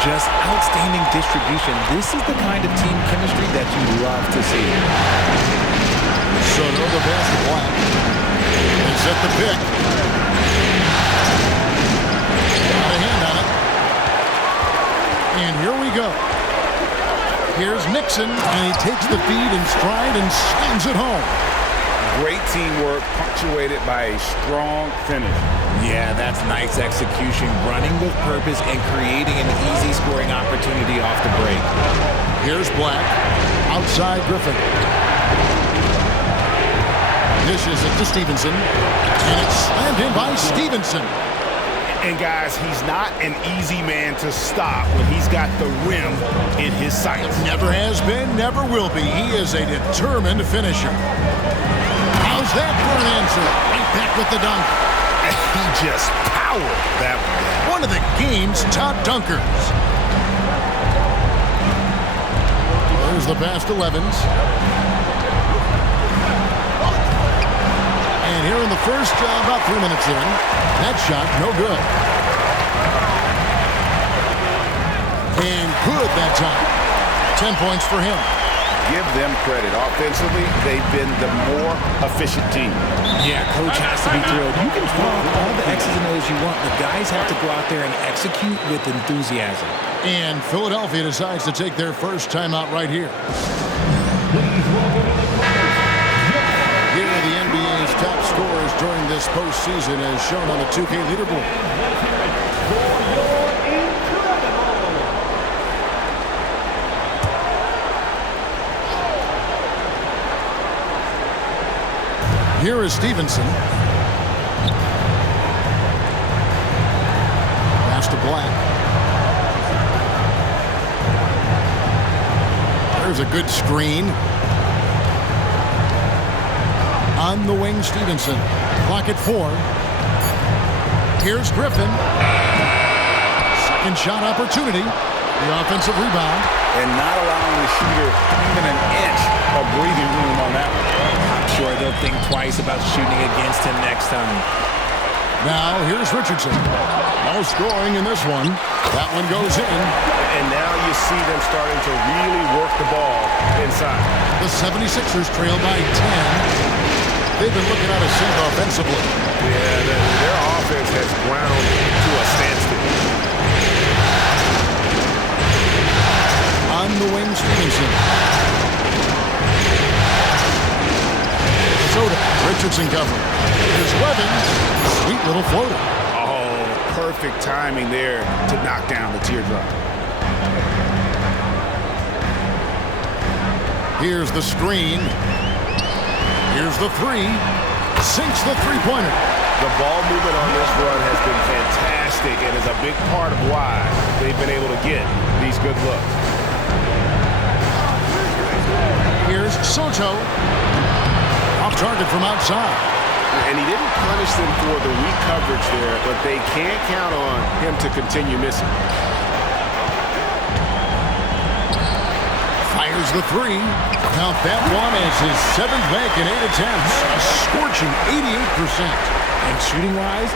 Just outstanding distribution. This is the kind of team chemistry that you love to see. Soto, the pass to Black. They set the pick. Got a hand on it. And here we go. Here's Nixon, and he takes the feed in stride and slams it home. Great teamwork, punctuated by a strong finish. Yeah, that's nice execution, running with purpose and creating an easy scoring opportunity off the break. Here's Black, outside Griffin. Dishes it to Stevenson, and it's slammed in by Stevenson. And guys, he's not an easy man to stop when he's got the rim in his sights. Never has been, never will be. He is a determined finisher. How's that for an answer? Right back with the dunk. He just powered that one. One of the game's top dunkers. There's the pass to Levens. And here in the first, about 3 minutes in, that shot no good. And good that time. 10 points for him. Give them credit. Offensively, they've been the more efficient team. Yeah, coach has to be thrilled. You can talk all the X's and O's you want. The guys have to go out there and execute with enthusiasm. And Philadelphia decides to take their first timeout right here. Here are the NBA's top scorers during this postseason as shown on the 2K leaderboard. Here is Stevenson. Pass to Black. There's a good screen. On the wing, Stevenson. Clock at 4. Here's Griffin. Second shot opportunity. The offensive rebound. And not allowing the shooter even an inch of breathing room on that one. I'm sure they'll think twice about shooting against him next time. Now, here's Richardson. No scoring in this one. That one goes in. And now you see them starting to really work the ball inside. The 76ers trail by 10. They've been looking out of sync offensively. Yeah, their offense has ground to a standstill. On the wing, Stevenson. Soto, Richardson cover. Here's Levens. Sweet little floater. Oh, perfect timing there to knock down the teardrop. Here's the screen. Here's the three. Sinks the three-pointer. The ball movement on this run has been fantastic and is a big part of why they've been able to get these good looks. Here's Soto. Off target from outside. And he didn't punish them for the weak coverage there, but they can't count on him to continue missing. Fires the three. Count that one as his 7th make in 8 attempts. A scorching 88%. And shooting-wise,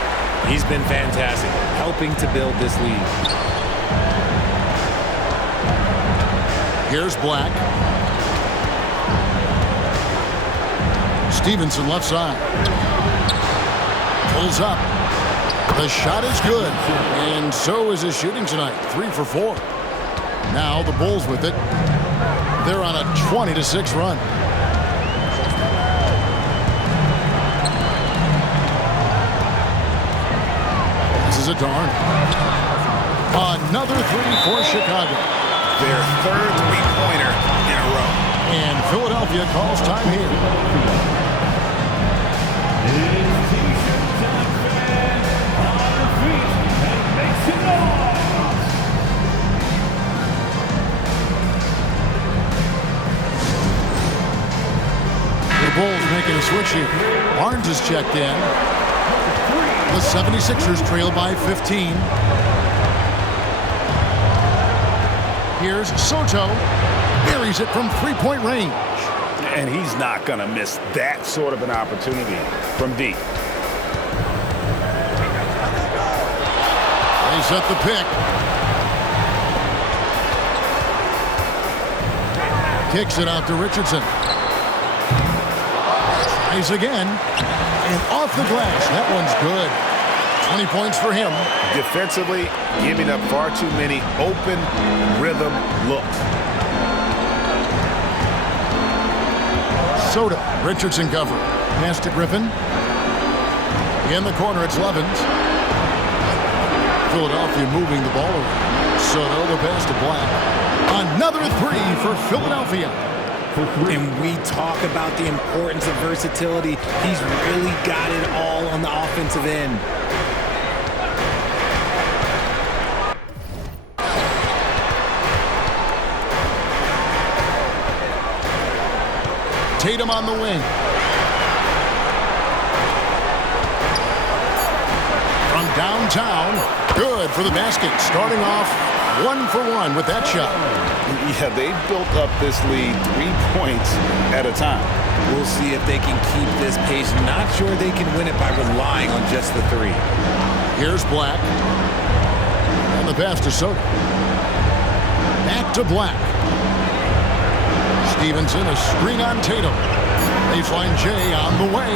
he's been fantastic, helping to build this lead. Here's Black. Stevenson left side. Pulls up. The shot is good. And so is his shooting tonight. 3 for 4. Now the Bulls with it. They're on a 20-6 run. This is a darn. Another 3 for Chicago. Their 3rd three-pointer in a row. And Philadelphia calls time here. The Bulls making a switch here. Barnes is checked in. The 76ers trail by 15. Here's Soto. Buries it from three-point range. And he's not going to miss that sort of an opportunity from deep. They set the pick. Kicks it out to Richardson. Tries again. And off the glass. That one's good. 20 points for him. Defensively, giving up far too many open rhythm looks. Soto. Richardson cover. Pass to Griffin. In the corner, it's Levens. Philadelphia moving the ball around. Soto, the pass to Black. Another three for Philadelphia. And we talk about the importance of versatility. He's really got it all on the offensive end. Tatum on the wing. From downtown, good for the basket. Starting off 1 for 1 with that shot. Yeah, they built up this lead 3 points at a time. We'll see if they can keep this pace. Not sure they can win it by relying on just the three. Here's Black. And the pass to Soto. Back to Black. Stevenson, a screen on Tatum. Baseline J on the way.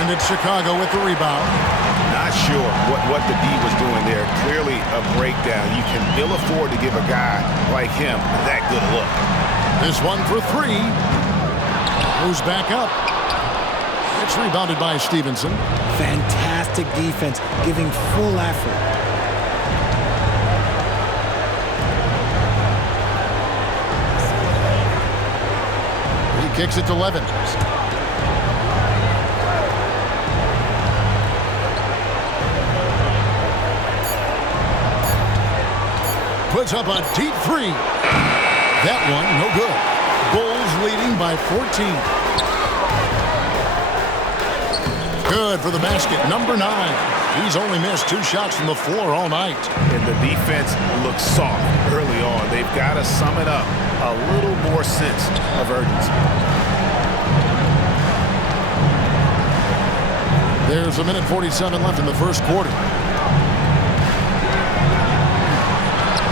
And it's Chicago with the rebound. Not sure what the D was doing there. Clearly a breakdown. You can ill afford to give a guy like him that good a look. This one for three. Goes back up. It's rebounded by Stevenson. Fantastic defense, giving full effort. Kicks it to Levens. Puts up a deep three. That one, no good. Bulls leading by 14. Good for the basket, number 9. He's only missed 2 shots from the floor all night. And the defense looks soft early on. They've got to sum it up. A little more sense of urgency. There's 1:47 left in the first quarter.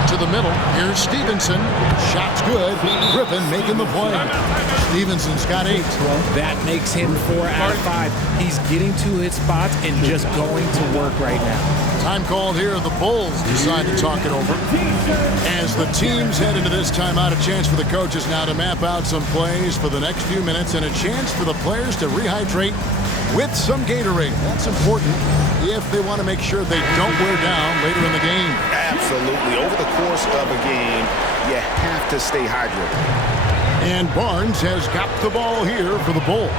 To the middle. Here's Stevenson. Shot's good. Griffin making the play. Stevenson's got 8. That makes him 4 out of 5. He's getting to his spots and just going to work right now. Time called here. The Bulls decide to talk it over. As the teams head into this timeout, a chance for the coaches now to map out some plays for the next few minutes and a chance for the players to rehydrate with some Gatorade. That's important if they want to make sure they don't wear down later in the game. Absolutely. Over the course of a game, you have to stay hydrated. And Barnes has got the ball here for the Bulls.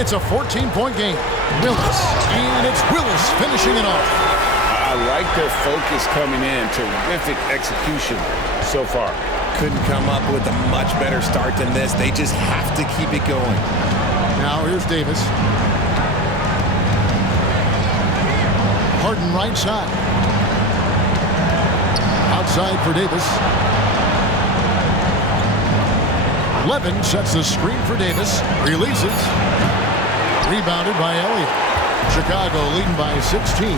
It's a 14-point game. Willis. And it's Willis finishing it off. I like their focus coming in. Terrific execution so far. Couldn't come up with a much better start than this. They just have to keep it going. Now here's Davis. Harden right side. Outside for Davis. Levin sets the screen for Davis. Releases. Rebounded by Elliott. Chicago leading by 16.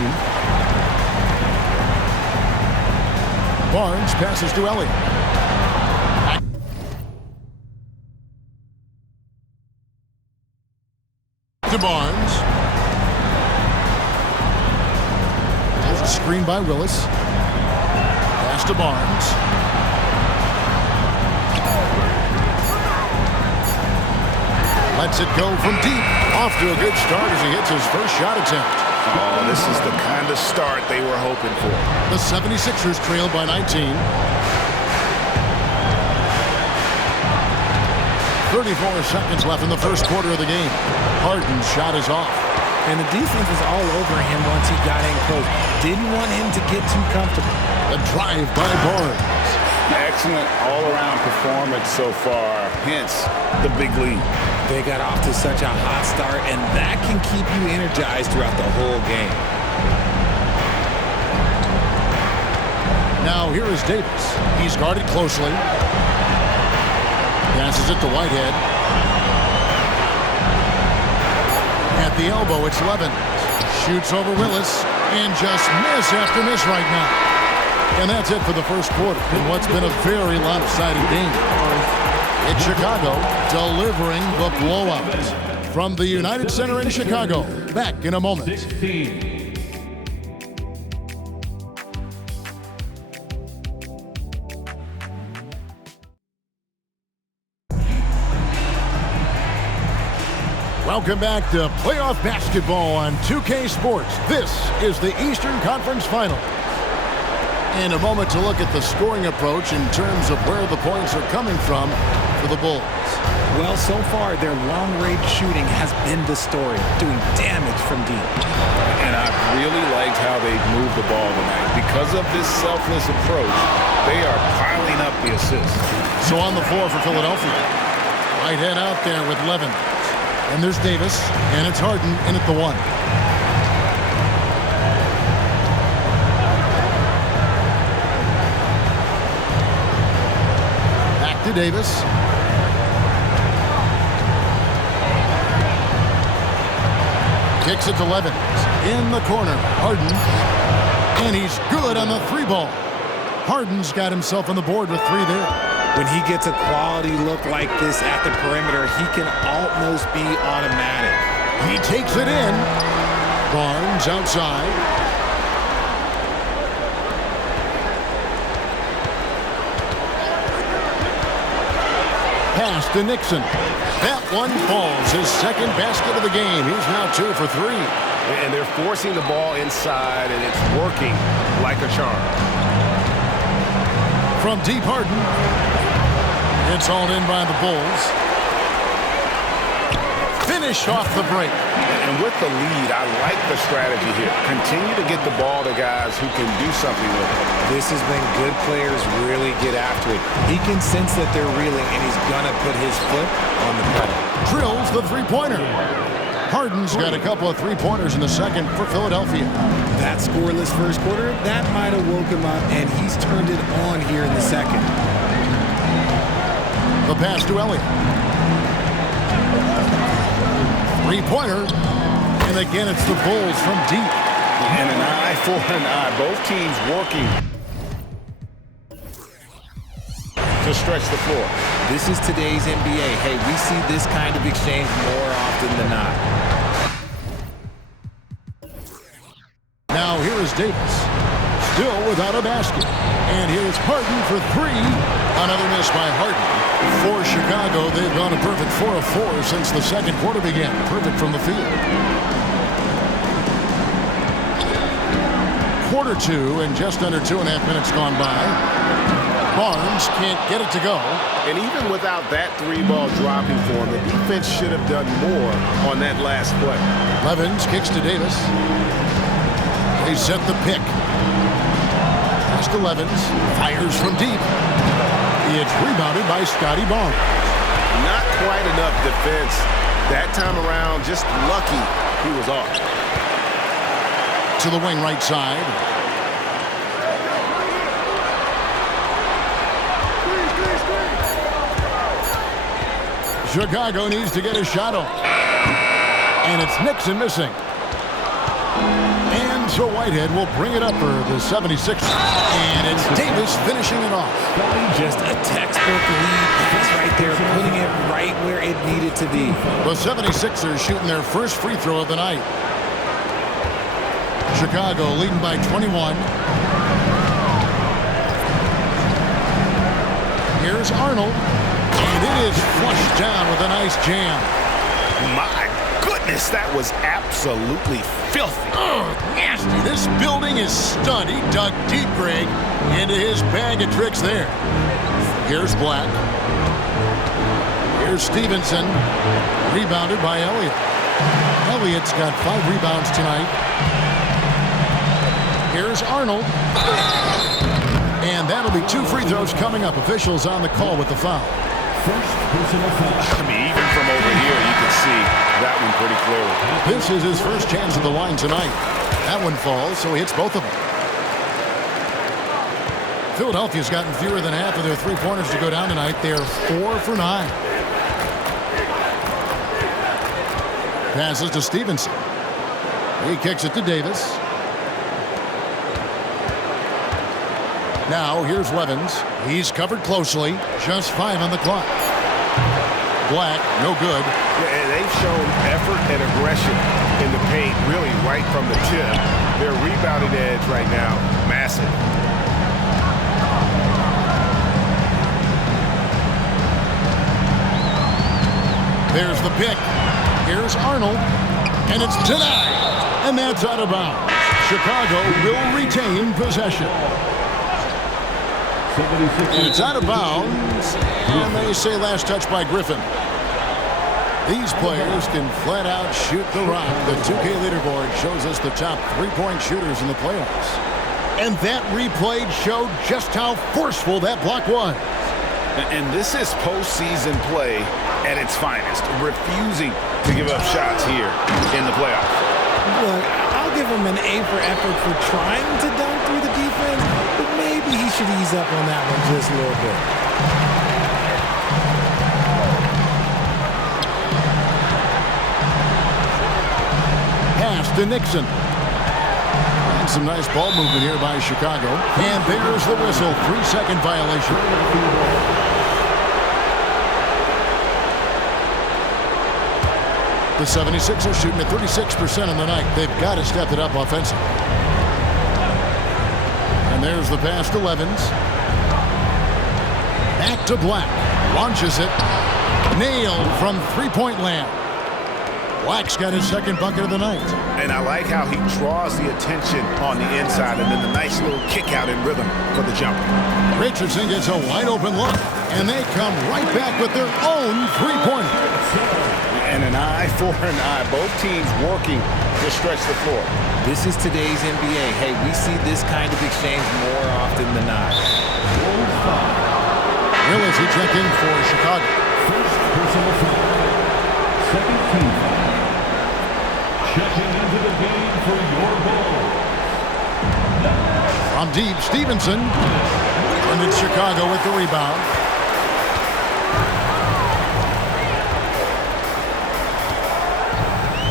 Barnes passes to Elliott. To Barnes. There's a screen by Willis. Pass to Barnes. Lets it go from deep. Off to a good start as he hits his first shot attempt. Oh, this is the kind of start they were hoping for. The 76ers trailed by 19. 34 seconds left in the first quarter of the game. Harden's shot is off. And the defense was all over him once he got in close. Didn't want him to get too comfortable. A drive by Barnes. Excellent all-around performance so far, hence the big lead. They got off to such a hot start, and that can keep you energized throughout the whole game. Now here is Davis. He's guarded closely. Passes it to Whitehead. At the elbow, it's Levin. Shoots over Willis, and just miss after miss right now. And that's it for the first quarter in what's been a very lopsided game. It's Chicago delivering the blowout. From the United Center in Chicago, back in a moment. Welcome back to playoff basketball on 2K Sports. This is the Eastern Conference Final. And a moment to look at the scoring approach in terms of where the points are coming from for the Bulls. Well, so far, their long-range shooting has been the story, doing damage from deep. And I've really liked how they've moved the ball tonight. Because of this selfless approach, they are piling up the assists. So on the floor for Philadelphia. Whitehead out there with Levin. And there's Davis, and it's Harden in at the one. Back to Davis. Kicks it to Levin. In the corner, Harden. And he's good on the three ball. Harden's got himself on the board with three there. When he gets a quality look like this at the perimeter, he can almost be automatic. He takes it in. Barnes outside. Pass to Nixon. That one falls. His second basket of the game. He's now 2 for 3. And they're forcing the ball inside, and it's working like a charm. From deep, Harden. It's hauled in by the Bulls. Finish off the break. And with the lead, I like the strategy here. Continue to get the ball to guys who can do something with it. This has been good players really get after it. He can sense that they're reeling, and he's going to put his foot on the pedal. Drills the three-pointer. Harden's got a couple of three-pointers in the second for Philadelphia. That scoreless first quarter, that might have woke him up, and he's turned it on here in the second. The pass to Elliott. Three-pointer. And again, it's the Bulls from deep. And an eye for an eye. Both teams working to stretch the floor. This is today's NBA. Hey, we see this kind of exchange more often than not. Now here is Davis. Still without a basket. And here's Harden for three. Another miss by Harden. For Chicago, they've gone a perfect 4 of 4 since the second quarter began. Perfect from the field. Quarter 2 and just under 2.5 minutes gone by. Barnes can't get it to go. And even without that three ball dropping for him, the defense should have done more on that last play. Levins kicks to Davis. They set the pick. Pass to Levins. Fires from deep. It's rebounded by Scotty Barnes. Not quite enough defense that time around. Just lucky he was off. To the wing right side. Chicago needs to get a shot off. And it's Nixon missing. And so Whitehead will bring it up for the 76ers. And it's Davis finishing it off. Just a textbook lead pass right there, putting it right where it needed to be. The 76ers shooting their first free throw of the night. Chicago leading by 21. Here's Arnold. And it is flushed down with a nice jam. My goodness, that was absolutely filthy. Oh, nasty. This building is stunned. He dug deep, Greg, into his bag of tricks there. Here's Black. Here's Stevenson. Rebounded by Elliott. Elliott's got 5 rebounds tonight. Here's Arnold. And that'll be 2 free throws coming up. Officials on the call with the foul. I mean, even from over here, you can see that one pretty clearly. This is his first chance at the line tonight. That one falls, so he hits both of them. Philadelphia's gotten fewer than half of their three-pointers to go down tonight. They are 4 for 9. Passes to Stevenson. He kicks it to Davis. Now here's Levens. He's covered closely. Just 5 on the clock. Black, no good. Yeah, and they've shown effort and aggression in the paint, really right from the tip. Their rebounding edge right now, massive. There's the pick. Here's Arnold. And it's denied. And that's out of bounds. Chicago will retain possession. And it's out of bounds. And they say last touch by Griffin. These players can flat out shoot the rock. The 2K leaderboard shows us the top three-point shooters in the playoffs. And that replay showed just how forceful that block was. And this is postseason play at its finest, refusing to give up shots here in the playoffs. Look, I'll give him an A for effort for trying to dunk through the defense, but maybe he should ease up on that one just a little bit. Pass to Nixon. And some nice ball movement here by Chicago. And there's the whistle. 3-second violation. The 76ers shooting at 36% on the night. They've got to step it up offensively. And there's the pass to Levens. Back to Black. Launches it. Nailed from three-point land. Black's got his second bucket of the night. And I like how he draws the attention on the inside and then the nice little kick out in rhythm for the jumper. Richardson gets a wide open look. And they come right back with their own three-pointer. And an eye for an eye. Both teams working to stretch the floor. This is today's NBA. Hey, we see this kind of exchange more often than not. Willis will check in for Chicago. First personal foul. Second team foul. Checking into the game for your ball. From deep, Stevenson. And it's Chicago with the rebound.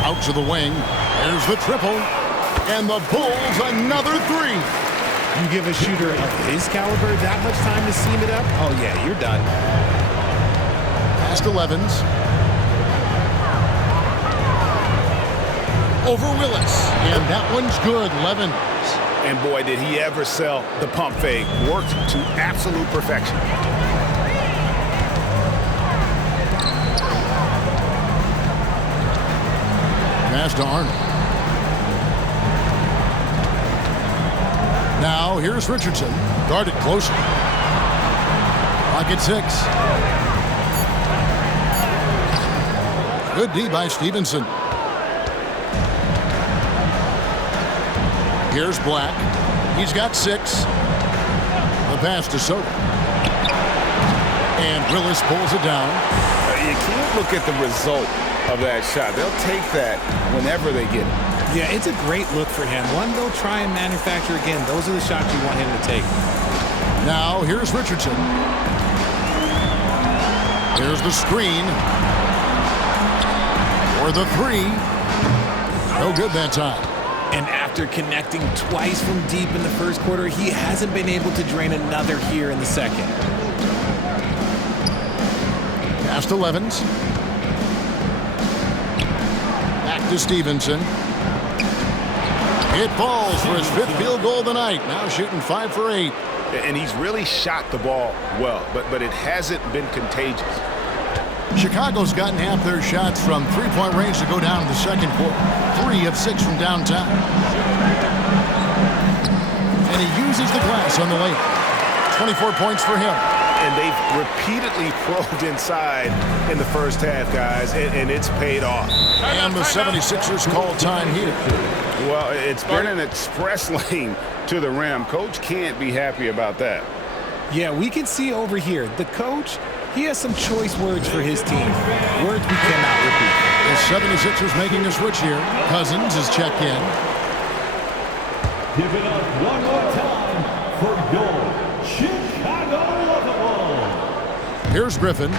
Out to the wing. There's the triple. And the Bulls another three. You give a shooter of his caliber that much time to seam it up? Oh, yeah, you're done. Pass to Levens. Over Willis. And that one's good. Levens. And boy, did he ever sell the pump fake. Worked to absolute perfection. Pass to Arnold. Now here's Richardson. Guarded closely. Pocket 6. Good D by Stevenson. Here's Black. He's got 6. The pass to Soto. And Willis pulls it down. You can't look at the result of that shot. They'll take that whenever they get it. Yeah, it's a great look for him. One they'll try and manufacture again. Those are the shots you want him to take. Now here's Richardson. Here's the screen. For the 3. No good that time. And after connecting twice from deep in the first quarter, he hasn't been able to drain another here in the second. Pass to Levens. Back to Stevenson. It falls for his 5th field goal of the night. Now shooting 5 for 8. And he's really shot the ball well, but it hasn't been contagious. Chicago's gotten half their shots from three-point range to go down in the second quarter. 3 of 6 from downtown. And he uses the glass on the lane. 24 points for him. And they've repeatedly probed inside in the first half, guys, and it's paid off. And the 76ers call time here. Well, it's been an express lane to the rim. Coach can't be happy about that. Yeah, we can see over here, the coach, he has some choice words for his team. Words we cannot repeat. The 76ers making a switch here. Cousins is checked in. Give it up one more time for your Chicago Bulls. Here's Griffin.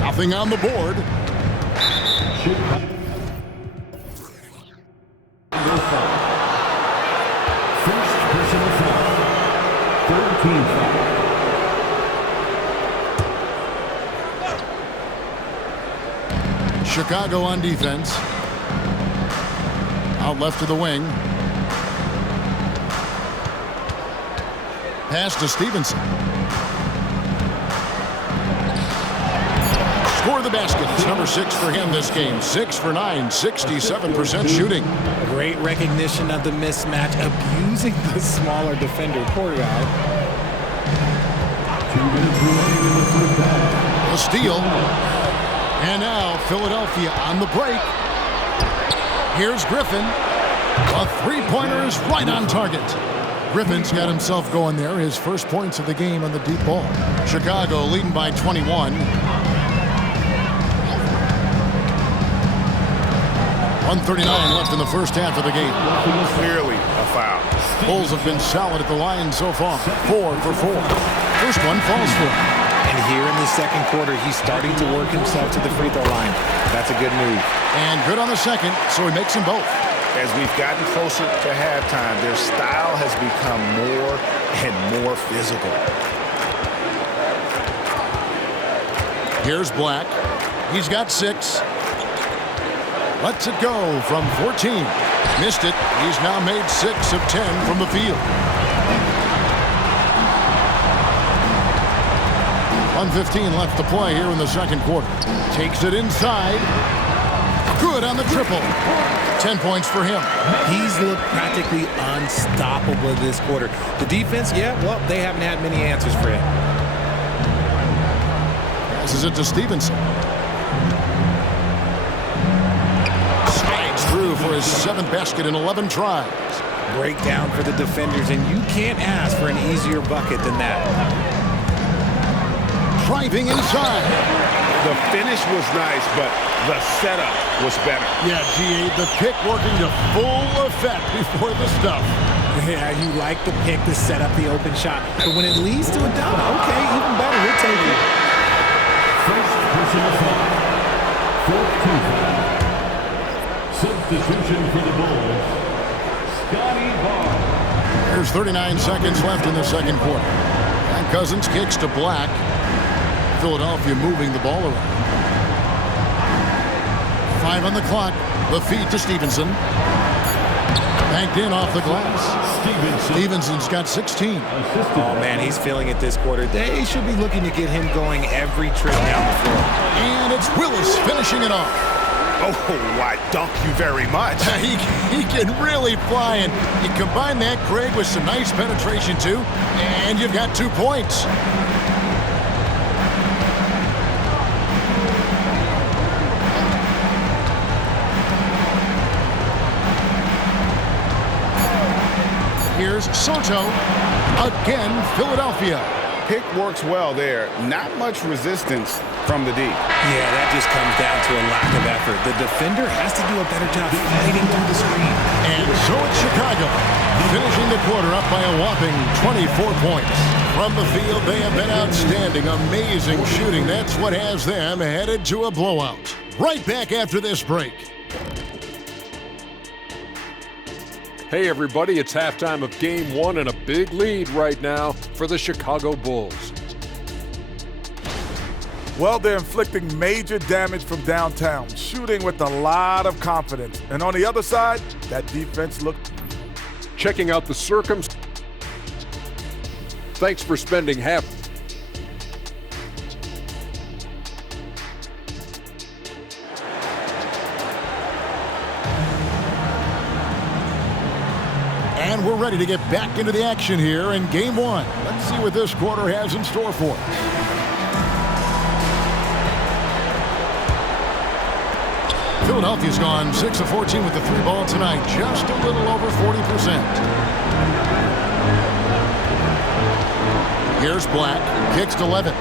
Nothing on the board. Chicago. First personal foul. Third team foul. Chicago on defense. Out left to the wing. Pass to Stevenson. Score the basket. It's number 6 for him this game. 6 for 9, 67% shooting. Great recognition of the mismatch, abusing the smaller defender. Poor guy. 2 minutes remaining in the third half. A steal. And now Philadelphia on the break. Here's Griffin. A three-pointer is right on target. Griffin's got himself going there. His first points of the game on the deep ball. Chicago leading by 21. 1:39 left in the first half of the game. Clearly a foul. Bulls have been solid at the line so far. 4 for 4. First one falls for him. And here in the second quarter, he's starting to work himself to the free throw line. That's a good move. And good on the second, so he makes them both. As we've gotten closer to halftime, their style has become more and more physical. Here's Black. He's got 6. Lets it go from 14. Missed it. He's now made 6 of 10 from the field. 1:15 left to play here in the second quarter. Takes it inside. Good on the triple. 10 points for him. He's looked practically unstoppable this quarter. The defense, yeah, well, they haven't had many answers for him. Passes it to Stevenson. Slides through for his 7th basket in 11 tries. Breakdown for the defenders, and you can't ask for an easier bucket than that. Driving inside. The finish was nice, but the setup was better. Yeah, GA, the pick working to full effect before the stuff. Yeah, you like the pick to set up the open shot, but when it leads to a dunk, okay, even better, we'll take it. First personal foul. 4th team foul. Substitution for the Bulls. Scotty Barnes. There's 39 seconds left in the second quarter. And Cousins kicks to Black. Philadelphia moving the ball around. 5 on the clock. The feed to Stevenson. Banked in off the glass. Stevenson's got 16. Oh, man, he's feeling it this quarter. They should be looking to get him going every trip down the floor. And it's Willis finishing it off. Oh, I dunk you very much. He can really fly, and you combine that, Greg, with some nice penetration, too, and you've got 2 points. Here's Soto. Again, Philadelphia. Pick works well there. Not much resistance from the D. Yeah, that just comes down to a lack of effort. The defender has to do a better job fighting through the screen. And so it's Chicago, finishing the quarter up by a whopping 24 points. From the field, they have been outstanding. Amazing shooting. That's what has them headed to a blowout. Right back after this break. Hey everybody, it's halftime of Game 1 and a big lead right now for the Chicago Bulls. Well, they're inflicting major damage from downtown, shooting with a lot of confidence. And on the other side, that defense looked... Checking out the circumstances. Thanks for spending half. And we're ready to get back into the action here in Game 1. Let's see what this quarter has in store for us. Philadelphia's gone 6 of 14 with the 3-ball tonight, just a little over 40%. Here's Black, kicks to Levens.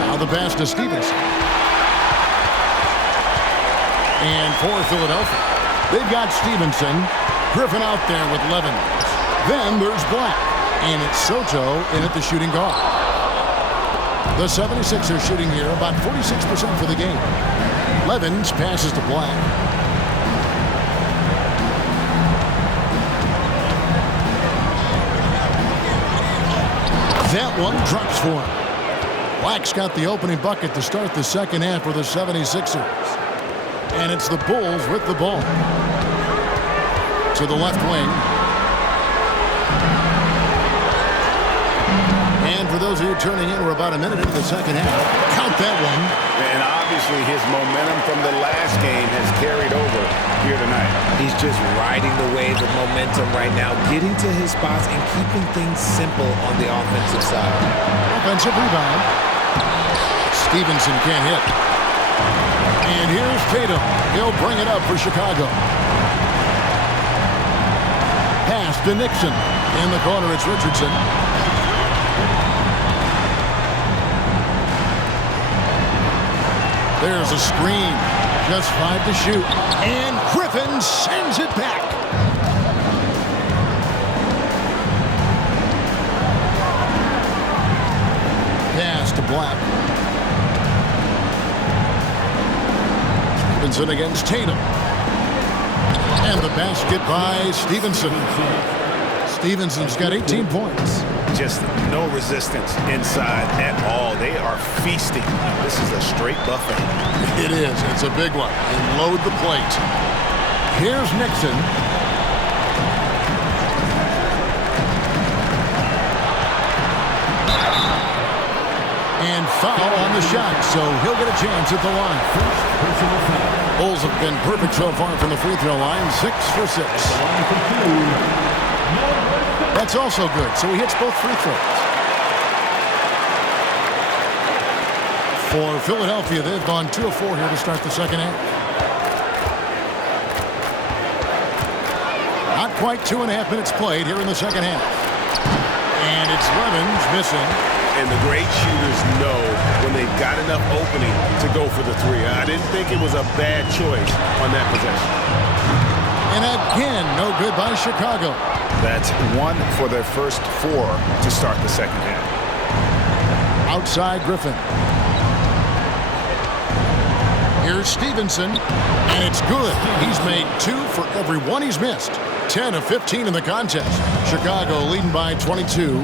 Now the pass to Stevenson. And for Philadelphia, they've got Stevenson. Griffin out there with Levens. Then there's Black. And it's Soto in at the shooting guard. The 76ers shooting here about 46% for the game. Levens passes to Black. That one drops for him. Black's got the opening bucket to start the second half for the 76ers. And it's the Bulls with the ball. To the left wing. And for those of you turning in, we're about a minute into the second half. Count that one. And obviously his momentum from the last game has carried over here tonight. He's just riding the wave of momentum right now, getting to his spots and keeping things simple on the offensive side. Offensive rebound. Stevenson can't hit. And here's Tatum. He'll bring it up for Chicago. Pass to Nixon. In the corner, it's Richardson. There's a screen. Just 5 to shoot. And Griffin sends it back. Pass to Black. Stevenson against Tatum. And the basket by Stevenson. Stevenson's got 18 points. Just no resistance inside at all. They are feasting. This is a straight buffet. It is. It's a big one. And load the plate. Here's Nixon. And foul on the shot, so he'll get a chance at the line. Bulls have been perfect so far from the free throw line. 6 for 6. That's also good, so he hits both free throws. For Philadelphia, they've gone 2 of 4 here to start the second half. Not quite 2.5 minutes played here in the second half. And it's Levens missing. And the great shooters know when they've got enough opening to go for the three. I didn't think it was a bad choice on that possession. And again, no good by Chicago. That's 1 for their first 4 to start the second half. Outside Griffin. Here's Stevenson, and it's good. He's made 2 for every one he's missed. 10 of 15 in the contest. Chicago leading by 22.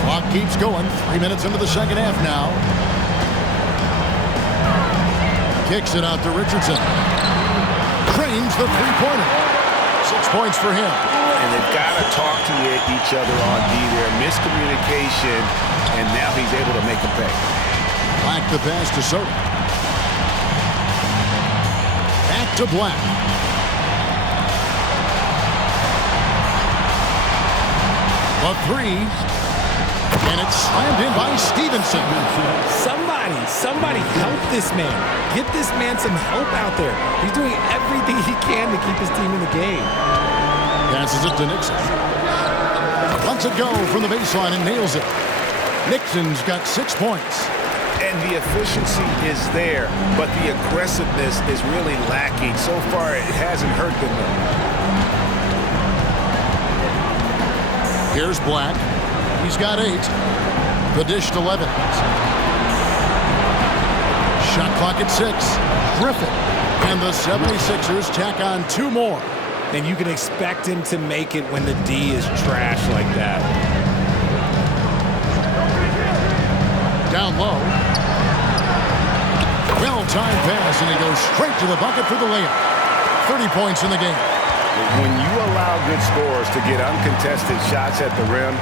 Clock keeps going. 3 minutes into the second half now. Kicks it out to Richardson. Cranes the three-pointer. 6 points for him. And they've got to talk to each other on D there. Miscommunication, and now he's able to make a pay. Black the pass to Soto. Back to Black. A 3. And it's slammed in by Stevenson. Somebody help this man. Get this man some help out there. He's doing everything he can to keep his team in the game. Passes it to Nixon. Lets it go from the baseline and nails it. Nixon's got 6 points. And the efficiency is there, but the aggressiveness is really lacking. So far, it hasn't hurt them. Here's Black. He's got 8. The dish to Levens. Shot clock at 6. Griffin. And the 76ers tack on 2 more. And you can expect him to make it when the D is trash like that. Down low. Well-timed pass, and he goes straight to the bucket for the layup. 30 points in the game. When you allow good scorers to get uncontested shots at the rim,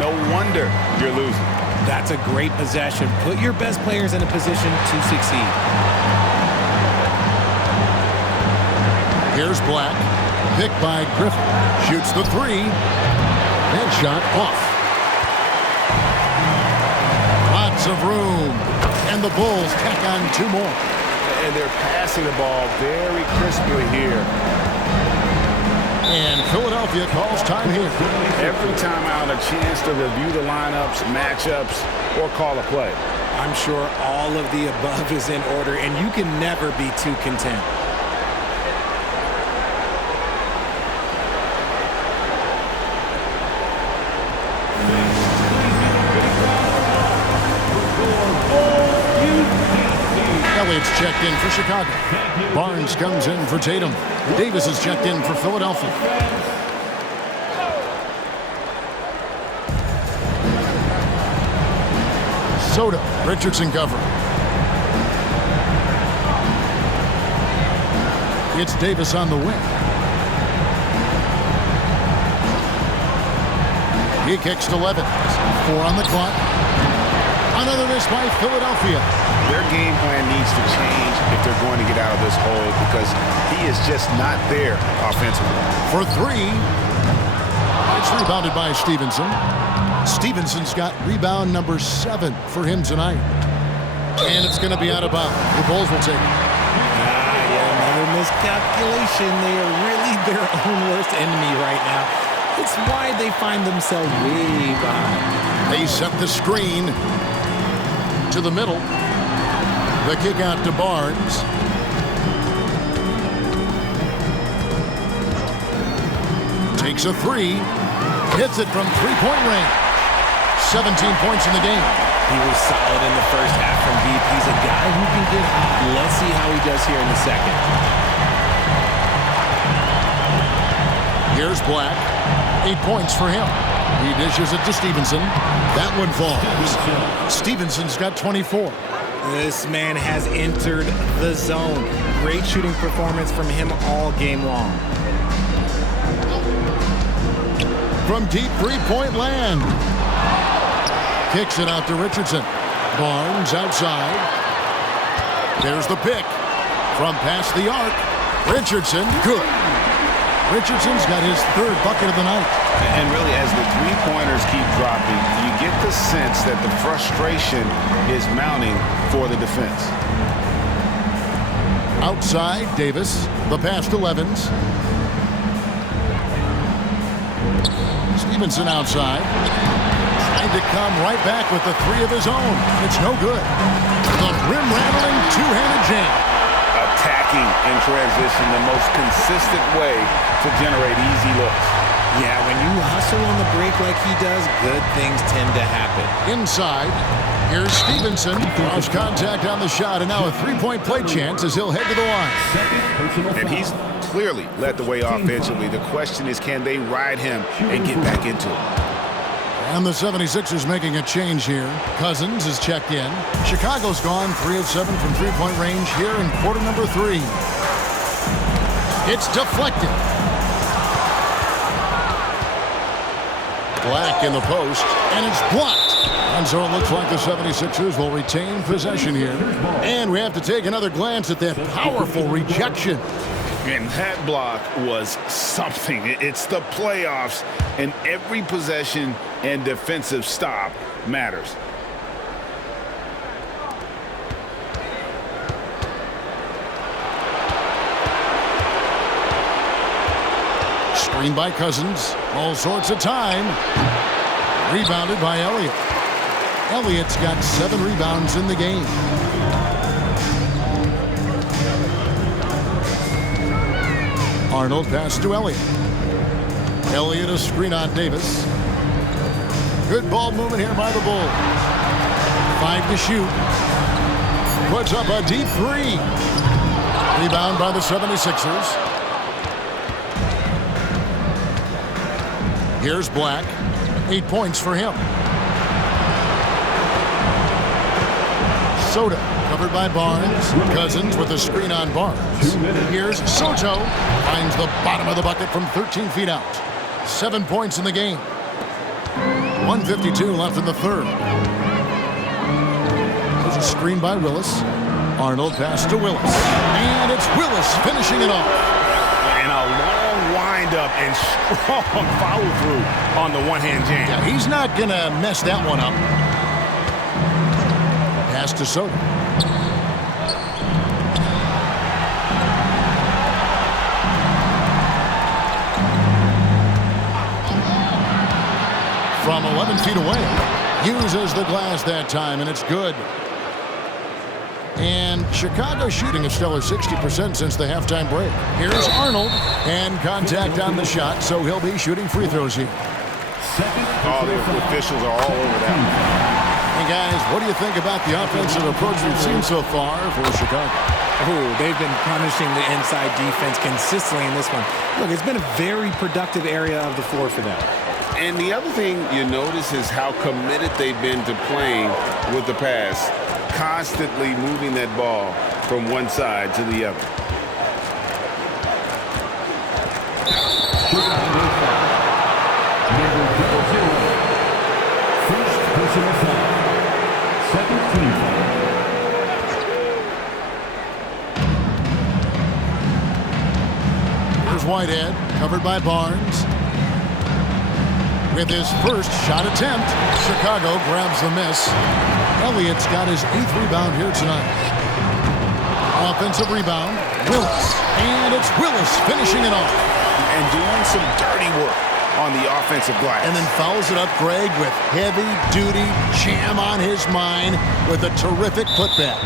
no wonder you're losing. That's a great possession. Put your best players in a position to succeed. Here's Black. Picked by Griffin. Shoots the 3. And shot off. Lots of room. And the Bulls tack on 2 more. And they're passing the ball very crisply here. And Philadelphia calls time here. Every time out, a chance to review the lineups, matchups, or call a play. I'm sure all of the above is in order, and you can never be too content. Elliott's checked in for Chicago. Barnes comes in for Tatum. Davis is checked in for Philadelphia. Soto. Richardson covering. It's Davis on the wing. He kicks to Levin. 4 on the clock. Another miss by Philadelphia. Their game plan needs to change if they're going to get out of this hole because he is just not there offensively. For 3. It's rebounded by Stevenson. Stevenson's got rebound number 7 for him tonight. And it's going to be out of bounds. The Bulls will take it. Another miscalculation. They are really their own worst enemy right now. It's why they find themselves way behind. They set the screen to the middle. The kick out to Barnes. Takes a 3. Hits it from 3-point range. 17 points in the game. He was solid in the first half from deep. He's a guy who can get hot. Let's see how he does here in the second. Here's Black. 8 points for him. He dishes it to Stevenson. That one falls. Stevenson's got 24. This man has entered the zone. Great shooting performance from him all game long. From deep 3-point land. Kicks it out to Richardson. Barnes outside. There's the pick. From past the arc. Richardson, good. Richardson's got his 3rd bucket of the night. And really, as the three-pointers keep dropping, you get the sense that the frustration is mounting for the defense. Outside, Davis. The pass to Levins. Stevenson outside. Trying to come right back with the 3 of his own. It's no good. The rim-rattling two-handed jam. Attacking in transition, the most consistent way to generate easy looks. Yeah, when you hustle on the break like he does, good things tend to happen. Inside, here's Stevenson. Cross contact on the shot, and now a 3-point play chance as he'll head to the line. And he's clearly led the way offensively. The question is, can they ride him and get back into it? And the 76ers making a change here. Cousins is checked in. Chicago's gone 3 of 7 from 3-point range here in quarter number 3. It's deflected. Black in the post, and it's blocked. And so it looks like the 76ers will retain possession here. And we have to take another glance at that powerful rejection. And that block was something. It's the playoffs, and every possession and defensive stop matters. Screen by Cousins. All sorts of time. Rebounded by Elliott. Elliott's got 7 rebounds in the game. Arnold pass to Elliott. Elliott a screen on Davis. Good ball movement here by the Bulls. 5 to shoot. Puts up a deep 3. Rebound by the 76ers. Here's Black. 8 points for him. Soto covered by Barnes. Cousins with a screen on Barnes. Here's Soto. Finds the bottom of the bucket from 13 feet out. 7 points in the game. 1:52 left in the third. There's a screen by Willis. Arnold pass to Willis. And it's Willis finishing it off. And a long windup and strong follow-through on the one-hand jam. Yeah, he's not going to mess that one up. Pass to Soto. From 11 feet away. Uses the glass that time, and it's good. And Chicago shooting a stellar 60% since the halftime break. Here's Arnold, and contact on the shot, so he'll be shooting free throws here. Oh, the officials are all over that. Hey, guys, what do you think about the offensive approach we've seen so far for Chicago? Oh, they've been punishing the inside defense consistently in this one. Look, it's been a very productive area of the floor for them. And the other thing you notice is how committed they've been to playing with the pass, constantly moving that ball from one side to the other. First personal foul. Second team foul. Here's Whitehead, covered by Barnes. With his first shot attempt, Chicago grabs the miss. Elliott's got his 8th rebound here tonight. Offensive rebound, Willis. And it's Willis finishing it off. And doing some dirty work on the offensive glass. And then fouls it up, Greg, with heavy-duty jam on his mind with a terrific putback.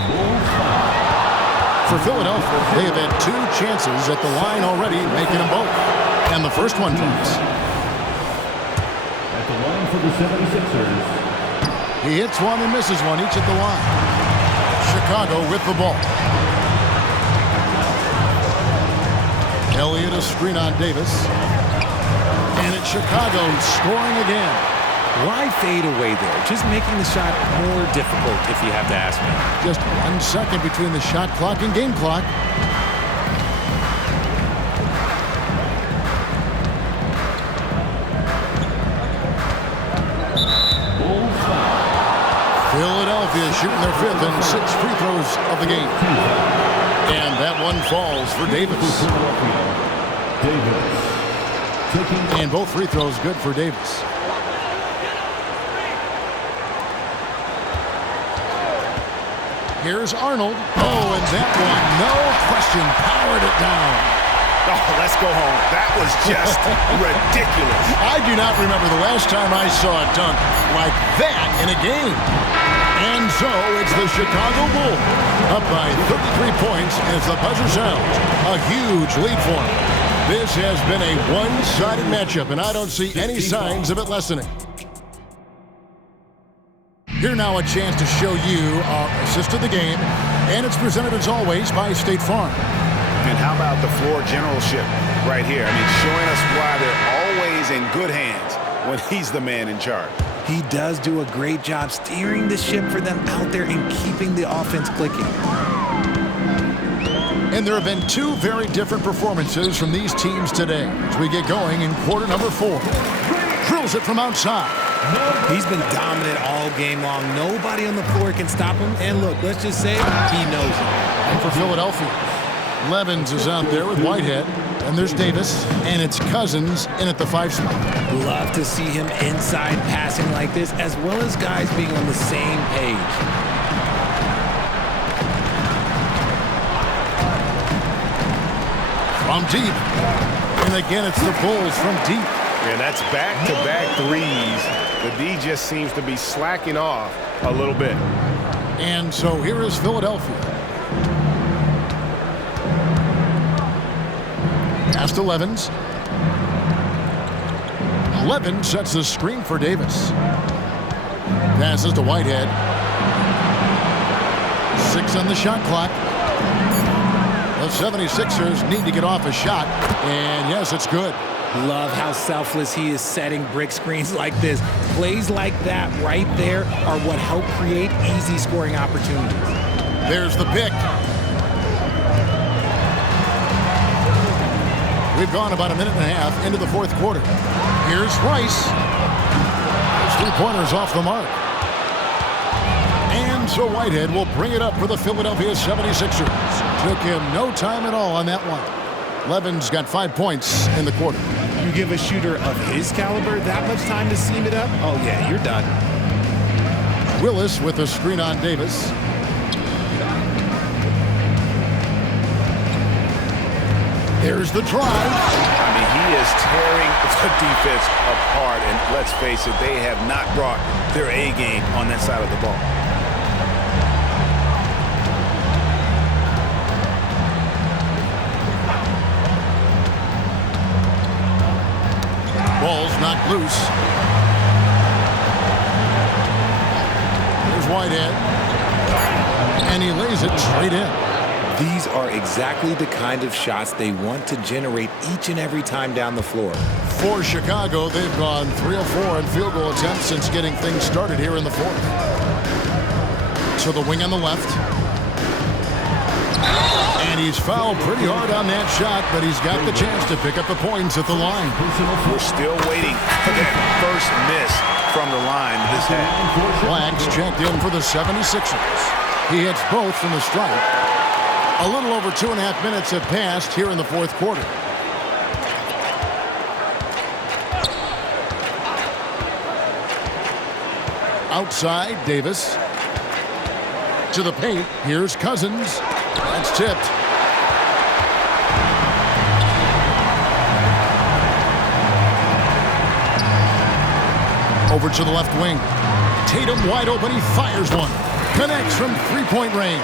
For Philadelphia, they have had 2 chances at the line already, making them both. And the first one drops. At the line for the 76ers. He hits one and misses one, each at the line. Chicago with the ball. Elliott a screen on Davis. And it's Chicago scoring again. Why fade away there? Just making the shot more difficult, if you have to ask me. Just 1 second between the shot clock and game clock. Philadelphia shooting their 5th and 6th free throws of the game. And that one falls for Davis. And both free throws good for Davis. Here's Arnold. Oh, and that one, no question, powered it down. Oh, let's go home. That was just ridiculous. I do not remember the last time I saw a dunk like that in a game. And so it's the Chicago Bulls up by 33 points as the buzzer sounds. A huge lead for them. This has been a one-sided matchup, and I don't see any signs of it lessening. Here now a chance to show you our assist of the game, and it's presented as always by State Farm. And how about the floor generalship right here? I mean, showing us why they're always in good hands when he's the man in charge. He does do a great job steering the ship for them out there and keeping the offense clicking. And there have been 2 very different performances from these teams today as we get going in quarter number 4. Drills it from outside. He's been dominant all game long. Nobody on the floor can stop him. And look, let's just say he knows it. And for Philadelphia, Levens is out there with Whitehead. And there's Davis, and it's Cousins in at the 5 spot. Love to see him inside passing like this, as well as guys being on the same page. From deep. And again, it's the Bulls from deep. And that's back-to-back threes. The D just seems to be slacking off a little bit. And so here is Philadelphia. Pass to Levens. Levens sets the screen for Davis. Passes to Whitehead. 6 on the shot clock. The 76ers need to get off a shot. And yes, it's good. Love how selfless he is setting brick screens like this. Plays like that right there are what help create easy scoring opportunities. There's the pick. We've gone about a minute and a half into the 4th quarter. Here's Rice. Those 3-pointers off the mark. And so Whitehead will bring it up for the Philadelphia 76ers. Took him no time at all on that one. Levens got 5 points in the quarter. You give a shooter of his caliber that much time to seam it up? Oh, yeah, you're done. Willis with a screen on Davis. There's the drive. I mean, he is tearing the defense apart. And let's face it, they have not brought their A game on that side of the ball. Ball's knocked loose. Here's Whitehead. And he lays it straight in. These are exactly the kind of shots they want to generate each and every time down the floor. For Chicago, they've gone 3 of 4 in field goal attempts since getting things started here in the fourth. To the wing on the left. And he's fouled pretty hard on that shot, but he's got the chance to pick up the points at the line. We're still waiting for that first miss from the line this half. Black's checked in for the 76ers. He hits both from the stripe. A little over 2.5 minutes have passed here in the fourth quarter. Outside, Davis. To the paint, here's Cousins. That's tipped. Over to the left wing. Tatum wide open, he fires one. Connects from three-point range.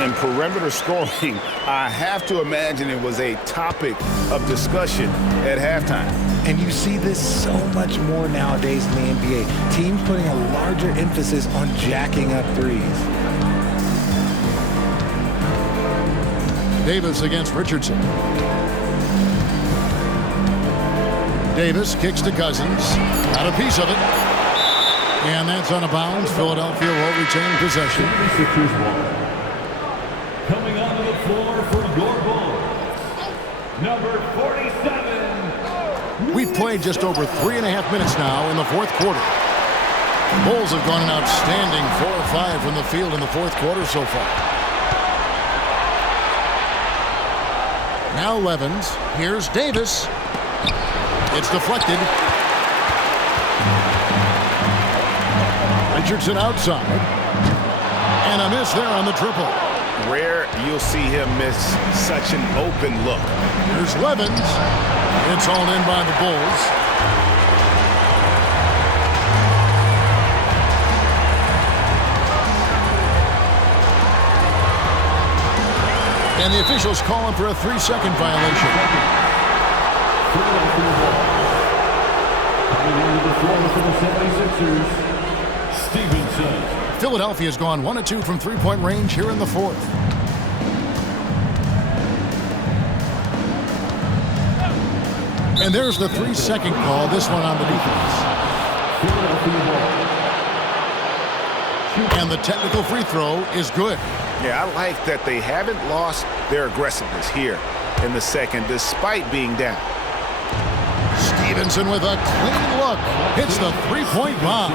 And perimeter scoring, I have to imagine it was a topic of discussion at halftime. And you see this so much more nowadays in the NBA. Teams putting a larger emphasis on jacking up threes. Davis against Richardson. Davis kicks to Cousins. Got a piece of it. And that's out of bounds. Philadelphia will retain possession. Coming onto the floor for your Bulls, number 47. We've played just over 3.5 minutes now in the fourth quarter. Bulls have gone an outstanding 4 of 5 from the field in the fourth quarter so far. Now Levens. Here's Davis. It's deflected. Richardson outside. And a miss there on the triple. Rare you'll see him miss such an open look. Here's Levens. It's hauled in by the Bulls. And the officials calling for a 3-second violation. Coming into the floor for the 76ers, Stevenson. Philadelphia's gone 1 of 2 from three-point range here in the fourth. And there's the 3-second call, this one on the defense. And the technical free throw is good. Yeah, I like that they haven't lost their aggressiveness here in the second, despite being down. Stevenson with a clean look. Hits the three-point bomb.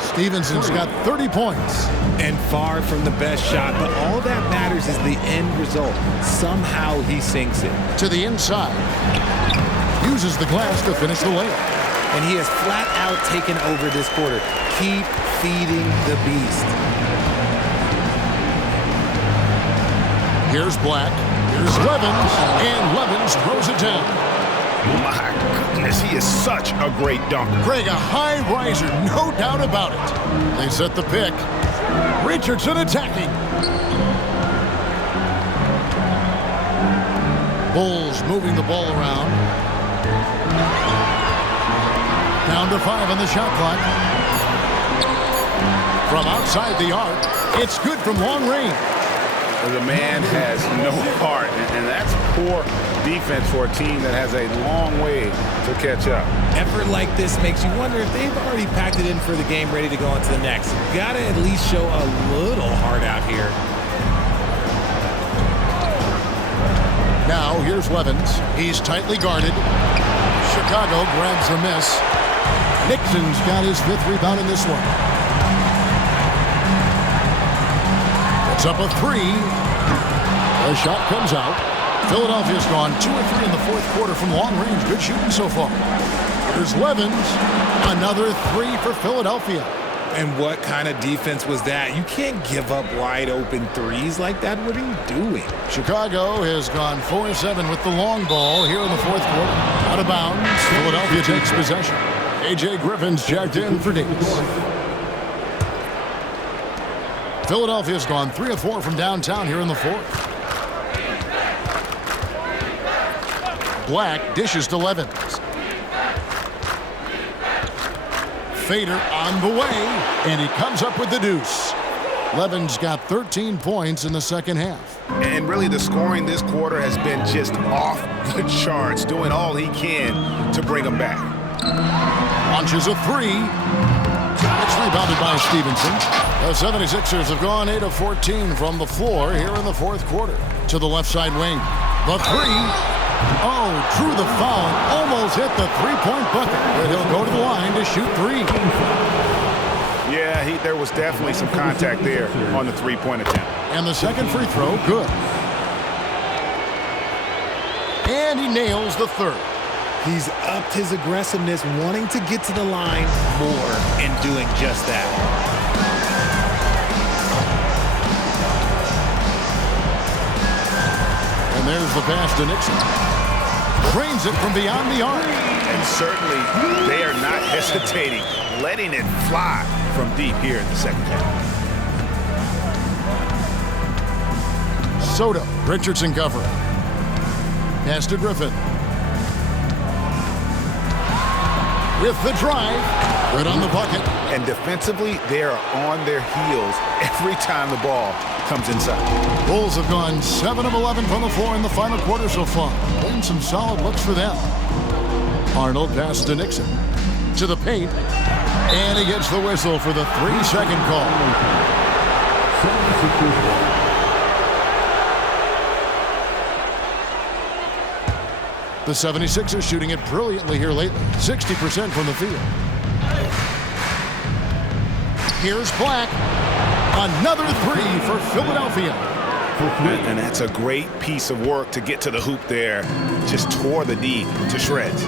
Stevenson's got 30 points. And far from the best shot, but all that matters is the end result. Somehow he sinks it. To the inside. Uses the glass to finish the layup. And he has flat out taken over this quarter. Keep feeding the beast. Here's Black. Here's Levens. And Levens throws it down. My goodness, he is such a great dunker. Greg, a high riser, no doubt about it. They set the pick. Richardson attacking. Bulls moving the ball around. Down to 5 on the shot clock. From outside the arc, it's good from long range. The man has no heart, and that's poor defense for a team that has a long way to catch up. Effort like this makes you wonder if they've already packed it in for the game, ready to go on to the next. Gotta at least show a little heart out here. Now here's Levens. He's tightly guarded. Chicago grabs the miss. Nixon's got his 5th rebound in this one. It's up a 3. The shot comes out. Philadelphia's gone 2 of 3 in the fourth quarter from long range. Good shooting so far. Here's Levens. Another 3 for Philadelphia. And what kind of defense was that? You can't give up wide open threes like that. What are you doing? Chicago has gone 4 of 7 with the long ball here in the fourth quarter. Out of bounds. Philadelphia takes possession. A.J. Griffin's checked in for Davis. Philadelphia's gone 3 of 4 from downtown here in the fourth. Black dishes to Levens. Fader on the way, and he comes up with the deuce. Levin's got 13 points in the second half. And really, the scoring this quarter has been just off the charts, doing all he can to bring them back. Launches a three. It's rebounded by Stevenson. The 76ers have gone 8 of 14 from the floor here in the fourth quarter. To the left side wing. The three. Oh, drew the foul. Almost hit the three-point bucket. But he'll go to the line to shoot three. Yeah, there was definitely some contact there on the three-point attempt. And the second free throw, good. And he nails the third. He's upped his aggressiveness, wanting to get to the line more and doing just that. And there's the pass to Nixon. Drains it from beyond the arc. And certainly they are not hesitating, letting it fly from deep here in the second half. Soto, Richardson cover. Pass to Griffin. With the drive, good on the bucket. And defensively, they are on their heels every time the ball comes inside. Bulls have gone 7 of 11 from the floor in the final quarter so far. And some solid looks for them. Arnold passes to Nixon. To the paint. And he gets the whistle for the 3-second call. The 76ers shooting it brilliantly here lately. 60% from the field. Here's Black. Another three for Philadelphia. And that's a great piece of work to get to the hoop there. Just tore the D to shreds.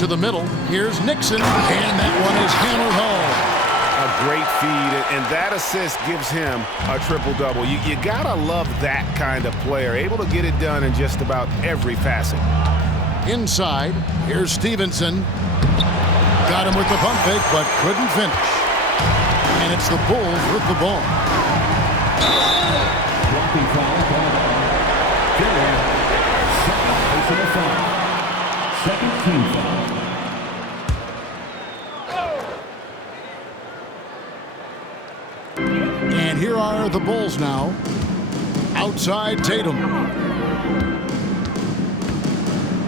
To the middle. Here's Nixon. And that one is hammered home. A great feed, and that assist gives him a triple-double. You gotta love that kind of player, able to get it done in just about every facet. Inside, here's Stevenson. Got him with the pump fake, but couldn't finish. And it's the Bulls with the ball. Blocking foul called on Garrett. Second personal foul. Second team foul. And here are the Bulls now. Outside Tatum.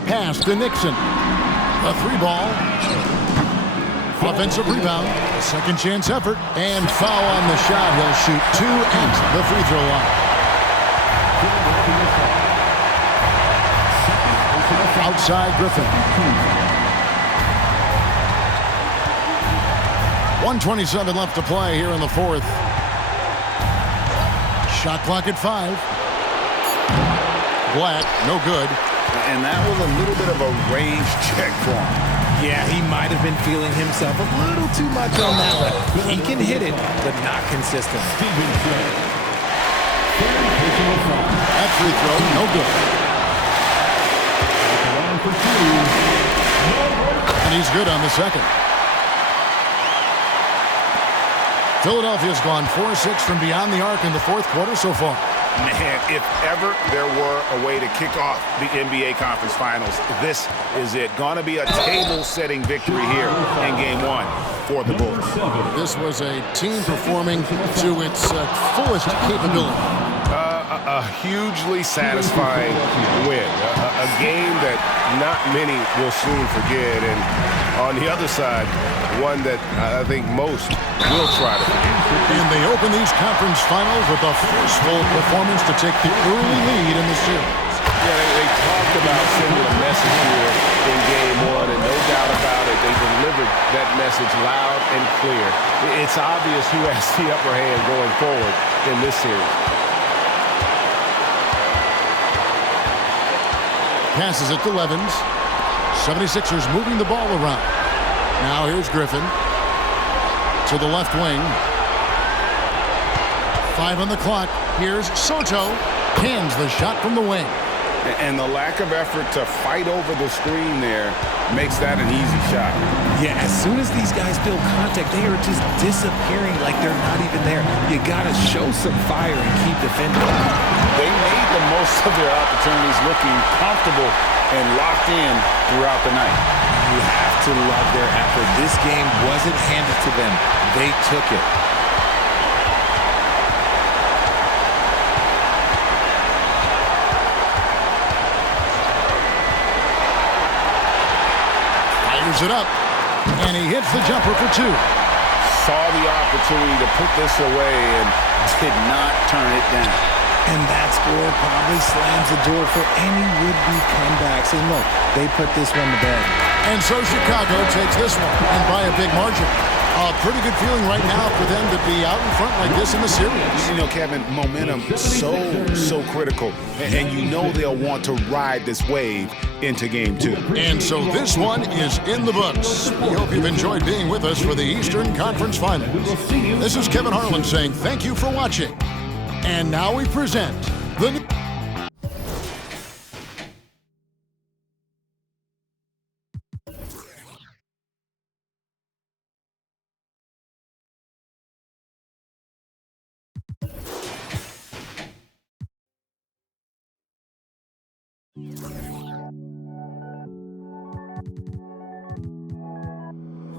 Pass to Nixon. A three ball. Offensive rebound. A second chance effort. And foul on the shot. He'll shoot two at the free throw line. Outside Griffin. 1:27 left to play here in the fourth. Shot clock at 5. Black, no good. And that was a little bit of a range check for him. Yeah, he might have been feeling himself a little too much on that one. He can hit it, but not consistent. That free throw, no good. And he's good on the second. Philadelphia's gone 4-6 from beyond the arc in the fourth quarter so far. Man, if ever there were a way to kick off the NBA Conference Finals, this is it. Gonna be a table-setting victory here in Game 1 for the Bulls. This was a team performing to its fullest capability. A hugely satisfying win. A game that not many will soon forget. And on the other side, one that I think most will try to forget. And they open these conference finals with a forceful performance to take the early lead in the series. Yeah, they talked about sending a message here in Game 1, and no doubt about it, they delivered that message loud and clear. It's obvious who has the upper hand going forward in this series. Passes it to Levins. 76ers moving the ball around. Now here's Griffin. To the left wing. 5 on the clock. Here's Soto. Cans the shot from the wing. And the lack of effort to fight over the screen there makes that an easy shot. Yeah, as soon as these guys feel contact, they are just disappearing like they're not even there. You got to show some fire and keep defending. They made the most of their opportunities, looking comfortable and locked in throughout the night. You have to love their effort. This game wasn't handed to them. They took it. fires it up, and he hits the jumper for two. Saw the opportunity to put this away and did not turn it down. And that score probably slams the door for any would-be comebacks. And look, they put this one to bed. And so Chicago takes this one, and by a big margin. A pretty good feeling right now for them to be out in front like this in the series. You know, Kevin, momentum so critical. And you know they'll want to ride this wave into game two. And so this one is in the books. We hope you've enjoyed being with us for the Eastern Conference Finals. This is Kevin Harlan saying thank you for watching. And now we present the...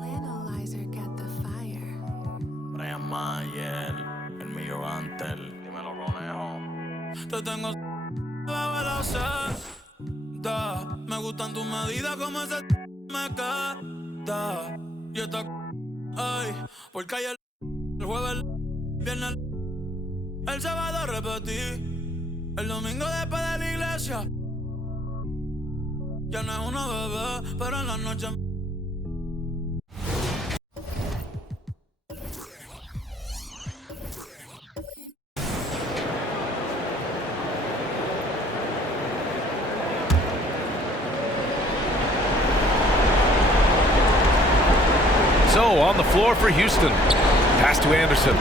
Analyzer got the fire. Brian Mayer, el mío antes. Dímelo, Conejo. Te tengo bajo la seda. Me gustan tus medidas como ese me queda. Y esta ay, porque ayer el jueves, el viernes, el sábado repetí. El domingo después de la iglesia. Ya no es una bebé, pero en la noche. So, on the floor for Houston. Pass to Anderson.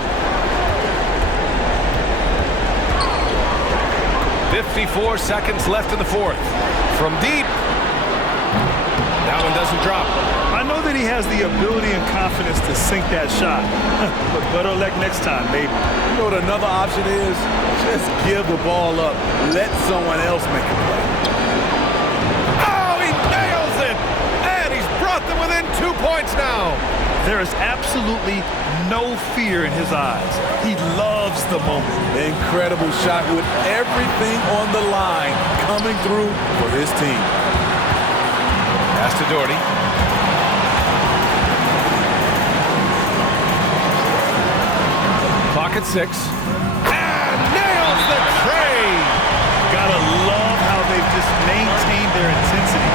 54 seconds left in the fourth. From deep. That one doesn't drop. I know that he has the ability and confidence to sink that shot. But better luck next time, maybe. You know what another option is? Just give the ball up. Let someone else make a play. Oh, he nails it! And he's brought them within 2 points now. There is absolutely no fear in his eyes. He loves the moment. Incredible shot with everything on the line coming through for his team. Pass to Doherty. Clock at 6. And nails the tray! Gotta love how they've just maintained their intensity,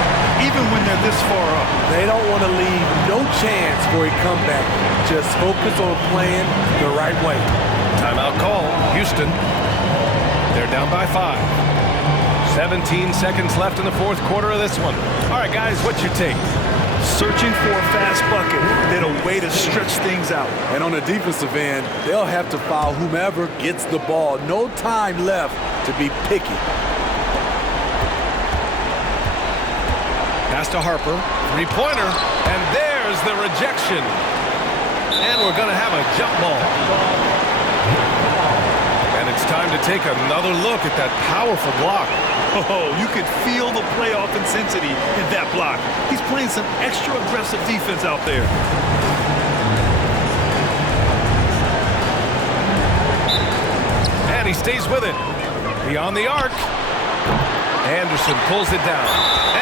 even when they're this far up. They don't want to leave no chance for a comeback. Just focus on playing the right way. Timeout call. Houston. They're down by 5. 17 seconds left in the fourth quarter of this one. All right, guys, what's your take? Searching for a fast bucket, then a way to stretch things out. And on the defensive end, they'll have to foul whomever gets the ball. No time left to be picky. Pass to Harper. Three-pointer. And there's the rejection. And we're going to have a jump ball. And it's time to take another look at that powerful block. Oh, you could feel the playoff intensity in that block. He's playing some extra aggressive defense out there. And he stays with it. Beyond the arc. Anderson pulls it down.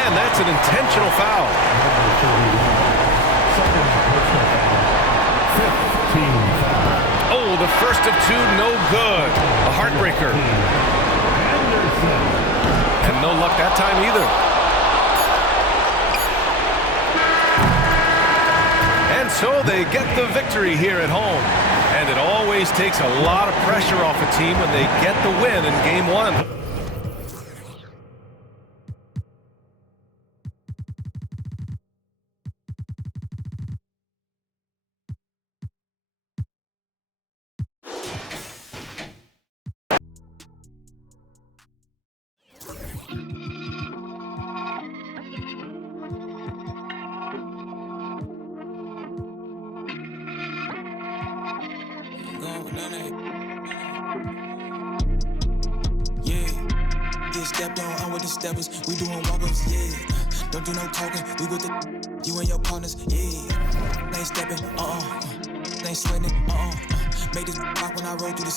And that's an intentional foul. Oh, the first of two, no good. A heartbreaker. And no luck that time either. And so they get the victory here at home. And it always takes a lot of pressure off a team when they get the win in Game 1. Steppers, we doing walk-ups, yeah. Don't do no talking, we with the you and your partners, yeah. They ain't stepping, they ain't sweating, made this rock when I roll through the